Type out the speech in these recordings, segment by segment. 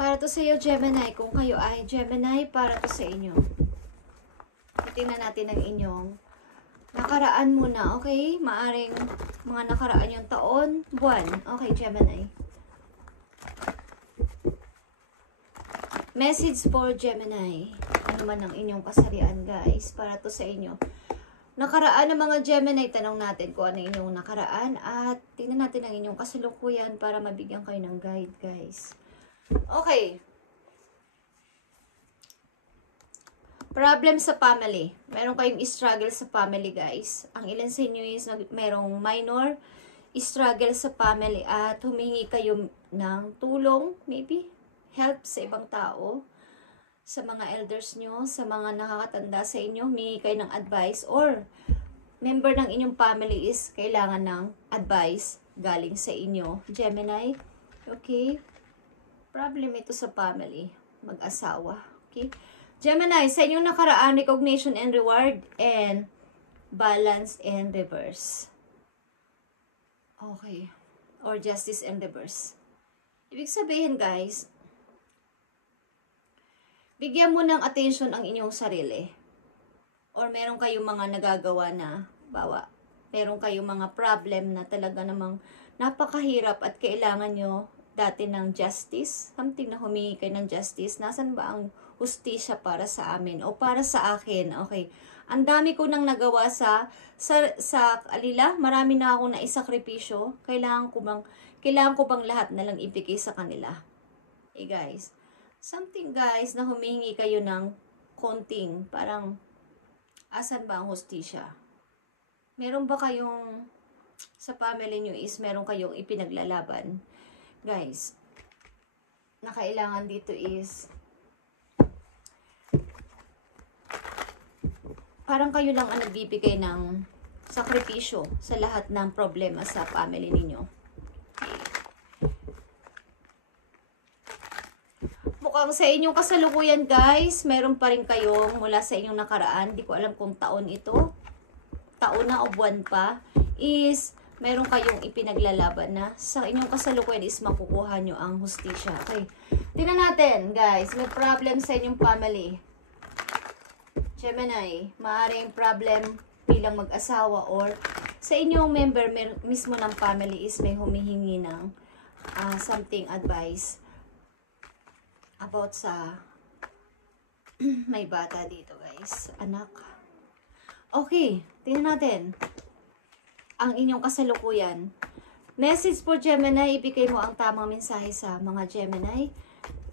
Para to sa iyo, Gemini. Kung kayo ay Gemini, para to sa inyo. Tingnan natin ang inyong nakaraan muna, okay? Maaring mga nakaraan yung taon, buwan. Okay, Gemini. Message for Gemini. Ano man ang inyong kasarian, guys, para to sa inyo. Nakaraan ng mga Gemini, tanong natin kung ano inyong nakaraan at tingnan natin ang inyong kasalukuyan para mabigyan kayo ng guide, guys. Okay. Problem sa family. Meron kayong struggle sa family, guys. Ang ilan sa inyo is merong minor struggle sa family at humingi kayo ng tulong, maybe help sa ibang tao, sa mga elders nyo, sa mga nakakatanda sa inyo, humingi kayo ng advice, or member ng inyong family is kailangan ng advice galing sa inyo. Gemini, okay? Problem ito sa family, mag-asawa, okay? Gemini, sa inyong nakaraan, recognition and reward, and balance and reverse. Okay. Or justice and reverse. Ibig sabihin, guys, bigyan mo ng attention ang inyong sarili. Or meron kayong mga nagagawa na, meron kayong mga problem na talaga namang napakahirap at kailangan nyo dati ng justice. Something na humingi kayo ng justice. Nasaan ba ang hustisya para sa amin o para sa akin? Okay. Ang dami ko nang nagawa sa alila. Marami na akong naisakripisyo. Kailangan ko bang lahat na lang ibigay sa kanila? Guys. Something, guys, na humingi kayo ng konting, parang, asan ba ang hustisya? Meron ba kayong, sa family nyo is, meron kayong ipinaglalaban? Guys, na kailangan dito is, parang kayo lang ang nagbibigay ng sakripisyo sa lahat ng problema sa family ninyo. Mukhang sa inyong kasalukuyan, guys, meron pa rin kayong mula sa inyong nakaraan, di ko alam kung taon ito, taon na o buwan pa, is meron kayong ipinaglalaban na sa inyong kasalukuyan is makukuha nyo ang hustisya. Okay, tingnan natin, guys, may problem sa inyong family. Gemini, maaaring problem bilang mag-asawa or sa inyong member mismo ng family is may humihingi ng something advice about sa may bata dito, guys. Anak. Okay, tingnan natin ang inyong kasalukuyan. Message for Gemini, ibigay mo ang tamang mensahe sa mga Gemini.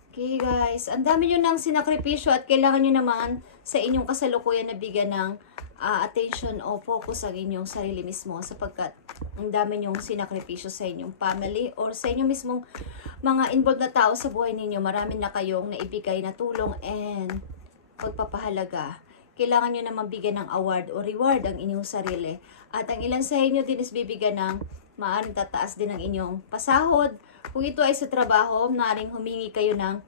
Okay, guys. Ang dami nyo ng sinakripisyo at kailangan nyo naman sa inyong kasalukuyan na bigyan ng attention o focus ang inyong sarili mismo sapagkat ang dami nyong sinakripisyo sa inyong family or sa inyong mismong mga involved na tao sa buhay ninyo. Marami na kayong naibigay na tulong and pagpapahalaga. Kailangan nyo naman bigyan ng award o reward ang inyong sarili. At ang ilan sa inyo din is bibigyan ng maaaring tataas din ang inyong pasahod. Kung ito ay sa trabaho, maaaring humingi kayo ng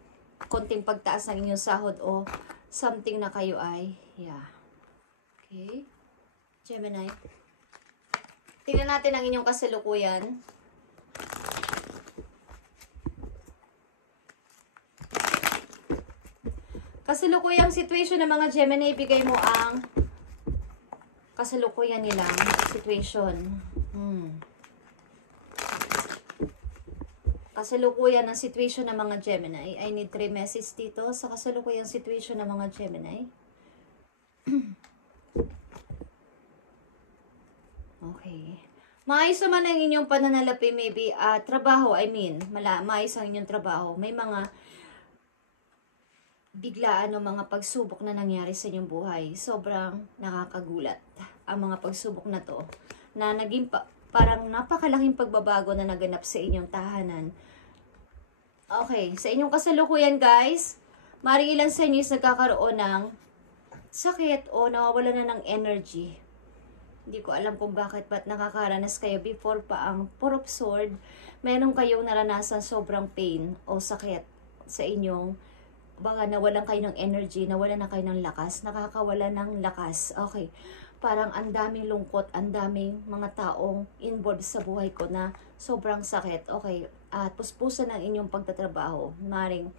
konting pagtaas ng inyong sahod o something na kayo ay, Okay. Gemini. Tingnan natin ang inyong kasalukuyan. Kasalukuyang situation ng mga Gemini, ibigay mo ang kasalukuyan nilang situation. Kasalukuyan ng situation ng mga Gemini. I need 3 messages dito sa kasalukuyang situation ng mga Gemini. Okay. Maayos naman ang inyong pananalapi, maybe trabaho, maayos ang inyong trabaho. May mga biglaan o mga pagsubok na nangyari sa inyong buhay. Sobrang nakakagulat ang mga pagsubok na to na naging parang napakalaking pagbabago na naganap sa inyong tahanan. Okay, sa inyong kasalukuyan, guys, maaaring ilan sa inyo is nagkakaroon ng sakit o nawawala na ng energy. Hindi ko alam kung bakit, ba't nakakaranas kayo before pa ang Four of Swords. Meron kayong naranasan sobrang pain o sakit sa inyong baka nawalan kayo ng energy, nawalan na kayo ng lakas, nakakawala ng lakas. Okay. parang ang daming lungkot, ang daming mga taong involved sa buhay ko na sobrang sakit. Okay, at puspusan ng inyong pagtatrabaho. Maring,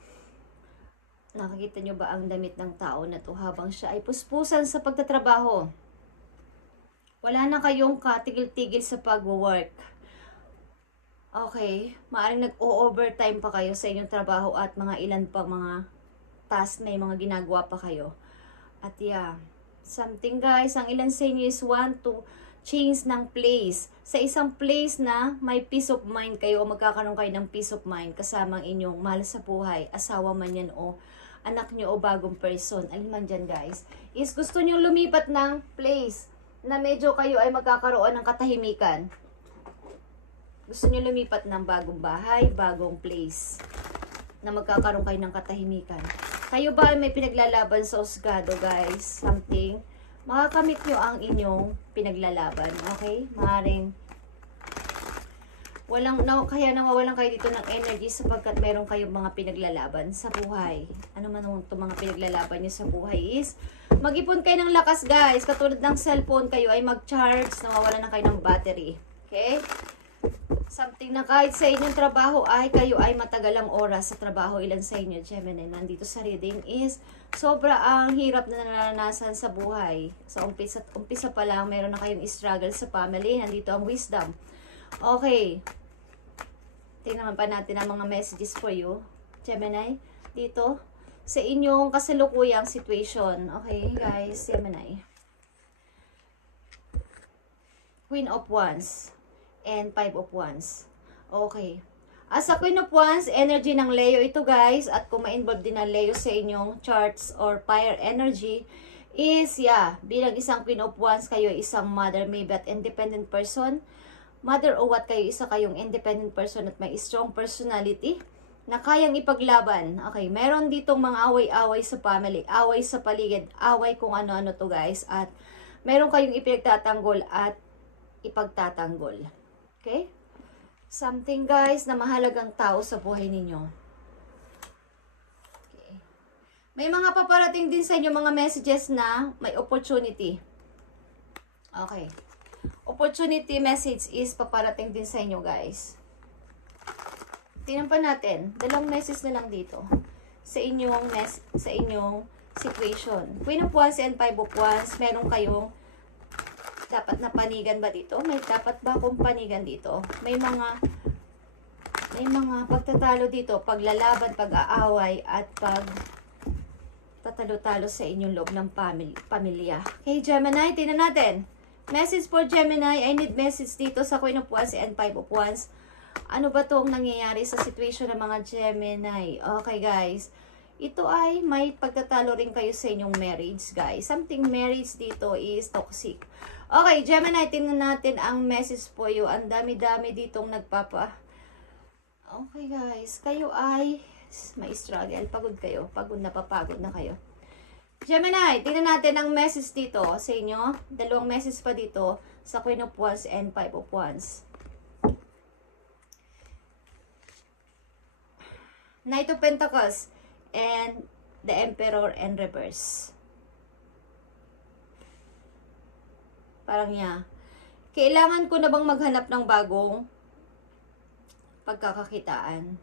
nakikita nyo ba ang damit ng tao na to habang siya ay puspusan sa pagtatrabaho? Wala na kayong katigil-tigil sa pag-work. Okay, maaaring nag-o-overtime pa kayo sa inyong trabaho at mga ilan pa mga task, may mga ginagawa pa kayo. At yeah, something guys, ang ilan sa inyo is want to change ng place. Sa isang place na may peace of mind kayo o magkakaroon kayo ng peace of mind kasama ang inyong mahal sa buhay, asawa man yan o anak nyo o bagong person, alin man dyan guys, is gusto nyo lumipat ng place na medyo kayo ay magkakaroon ng katahimikan. Gusto nyo lumipat ng bagong bahay, bagong place, na magkakaroon kayo ng katahimikan. Kayo ba ay may pinaglalaban sa husgado, guys? Something. Makakamit nyo ang inyong pinaglalaban. Okay? Maaaring kaya nawawalan kayo dito ng energy sapagkat meron kayong mga pinaglalaban sa buhay. Ano man itong mga pinaglalaban nyo sa buhay is mag-ipon kayo ng lakas, guys. Katulad ng cellphone, kayo ay mag-charge, nawawalan na kayo ng battery. Okay? Something na kahit sa inyong trabaho ay kayo ay matagalang oras sa trabaho, ilan sa inyo, Gemini, nandito sa reading is sobra ang hirap na naranasan sa buhay. Sa umpisa pa lang, meron na kayong struggle sa family, nandito ang wisdom. Okay. Tingnan pa natin ang mga messages for you, Gemini, dito sa inyong kasalukuyang situation. Okay, guys, Gemini. Queen of Wands and Five of Wands. Okay. As a Queen of Wands, energy ng Leo ito guys. At kung ma-involve din ng Leo sa inyong charts or fire energy, is bilang isang Queen of Wands, kayo isang mother, maybe at independent person. Mother o what, kayo isa kayong independent person at may strong personality na kayang ipaglaban. Okay, meron ditong mga away-away sa family, away sa paligid, away kung ano-ano to guys. At meron kayong ipagtatanggol at ipagtatanggol. Okay? Something guys na mahalagang tao sa buhay ninyo. Okay. May mga paparating din sa inyo mga messages na may opportunity. Okay. Opportunity message is paparating din sa inyo guys. Tingnan pa natin. Dalawang message na lang dito. Sa inyong situation. Queen of Wands and Five of Wands, meron kayong dapat na panigan ba dito? May dapat ba akong panigan dito? May mga pagtatalo dito, paglalaban, pag-aaway, at tatalo-talo sa inyong loob ng pamilya. Okay, Gemini, tingnan natin. Message for Gemini. I need message dito sa Queen of Wands and Five of Wands. Ano ba itong nangyayari sa situation ng mga Gemini? Okay, guys. Ito ay may pagtatalo rin kayo sa inyong marriage, guys. Something marriage dito is toxic. Okay, Gemini, tingnan natin ang message for you. Ang dami-dami ditong Okay, guys. Kayo ay may struggle. Pagod kayo. Pagod na papagod na kayo. Gemini, tingnan natin ang message dito sa inyo. Dalawang message pa dito sa Queen of Wands and Five of Wands. Knight of Pentacles and the Emperor in reverse. Parang kailangan ko na bang maghanap ng bagong pagkakakitaan?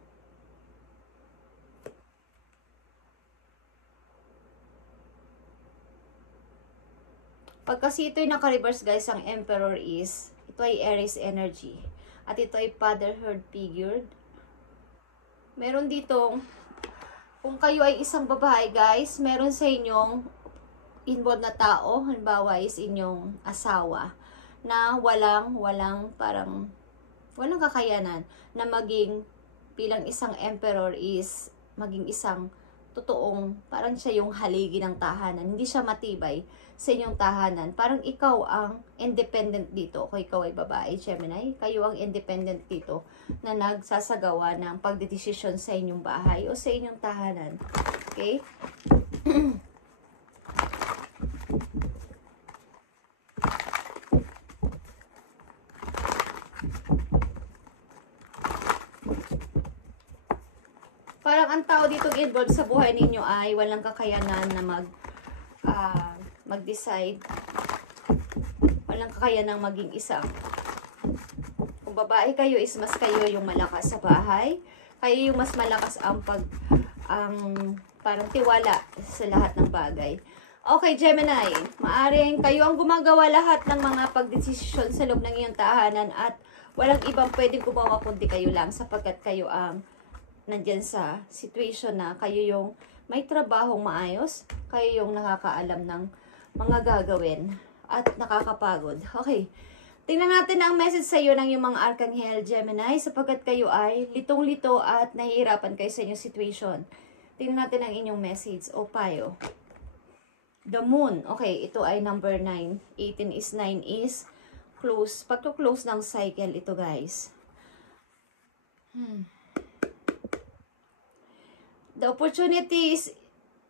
Pag kasi ito'y naka-reverse guys, ang Emperor is, ito ay Aries energy. At ito ay fatherhood figure. Meron ditong, kung kayo ay isang babae guys, meron sa inyong involved na tao, halimbawa is inyong asawa, na walang kakayanan na maging bilang isang emperor is maging isang totoong, parang siya yung haligi ng tahanan. Hindi siya matibay sa inyong tahanan. Parang ikaw ang independent dito. Kung ikaw ay babae, Gemini, kayo ang independent dito na nagsasagawa ng pagdedesisyon sa inyong bahay o sa inyong tahanan. Okay? Parang ang tao dito involved sa buhay ninyo ay walang kakayanan na mag-decide kakayanang maging isang. Kung babae kayo is mas kayo yung malakas sa bahay. Kayo yung mas malakas ang parang tiwala sa lahat ng bagay. Okay, Gemini, maaring kayo ang gumagawa lahat ng mga pagdesisyon sa loob ng iyong tahanan at walang ibang pwedeng gumawa kundi kayo lang sapagkat kayo ang nandyan sa situation na kayo yung may trabahong maayos, kayo yung nakakaalam ng mga gagawin at nakakapagod. Okay, tingnan natin ang message sa iyo ng iyong mga Arkanghel, Gemini, sapagkat kayo ay litong-lito at nahihirapan kayo sa inyong situation. Tingnan natin ang inyong message o payo. The Moon. Okay, ito ay number 9. 18 is 9 is close. Pagko-close ng cycle ito, guys. The opportunity is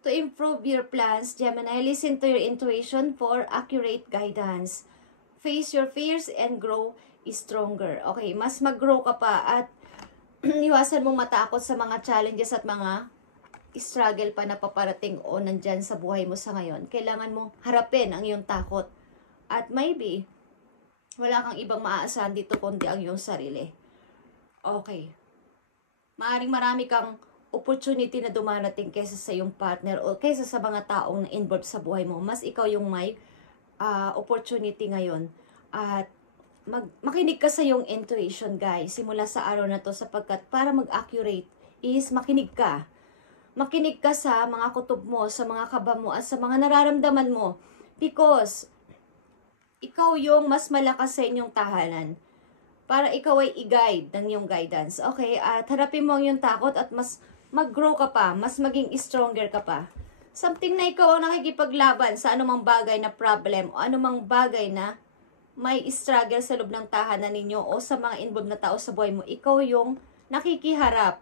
to improve your plans, Gemini. Listen to your intuition for accurate guidance. Face your fears and grow stronger. Okay, mas mag-grow ka pa at iwasan mong matakot sa mga challenges at mga struggle pa na paparating o nandyan sa buhay mo sa ngayon. Kailangan mong harapin ang iyong takot. At maybe, wala kang ibang maaasahan dito kundi ang iyong sarili. Okay. Maaring marami kang opportunity na dumarating kaysa sa iyong partner o kaysa sa mga taong involved sa buhay mo. Mas ikaw yung may opportunity ngayon. At makinig ka sa iyong intuition, guys. Simula sa araw na to sapagkat para mag-accurate is makinig ka. Makinig ka sa mga kutob mo, sa mga kaba mo, at sa mga nararamdaman mo. Because, ikaw yung mas malakas sa inyong tahanan. Para ikaw ay i-guide ng iyong guidance. Okay? At harapin mo ang iyong takot at mas mag-grow ka pa, mas maging stronger ka pa. Something na ikaw ang nakikipaglaban sa anumang bagay na problem o anumang bagay na may struggle sa loob ng tahanan ninyo o sa mga involved na tao sa buhay mo. Ikaw yung nakikiharap.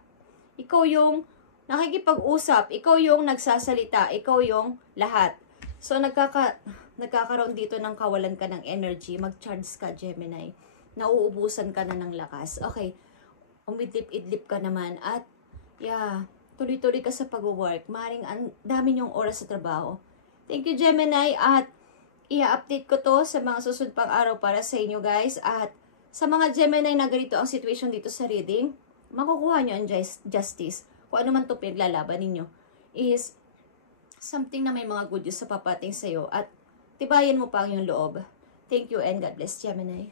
Ikaw yung nakikipag-usap, ikaw yung nagsasalita, ikaw yung lahat. So, nagkakaroon dito ng kawalan ka ng energy, mag-charge ka, Gemini. Nauubusan ka na ng lakas. Okay, umidlip-idlip ka naman at, tuloy-tuloy ka sa pag-work. Maring ang dami niyong oras sa trabaho. Thank you, Gemini, at i-update ko to sa mga susunod pang araw para sa inyo, guys. At sa mga Gemini na ganito ang situation dito sa reading, makukuha nyo ang justice. Kung ano man ito pinaglalaban ninyo, is something na may mga good news sa papating sa'yo at tibayan mo pa ang iyong loob. Thank you and God bless, Gemini.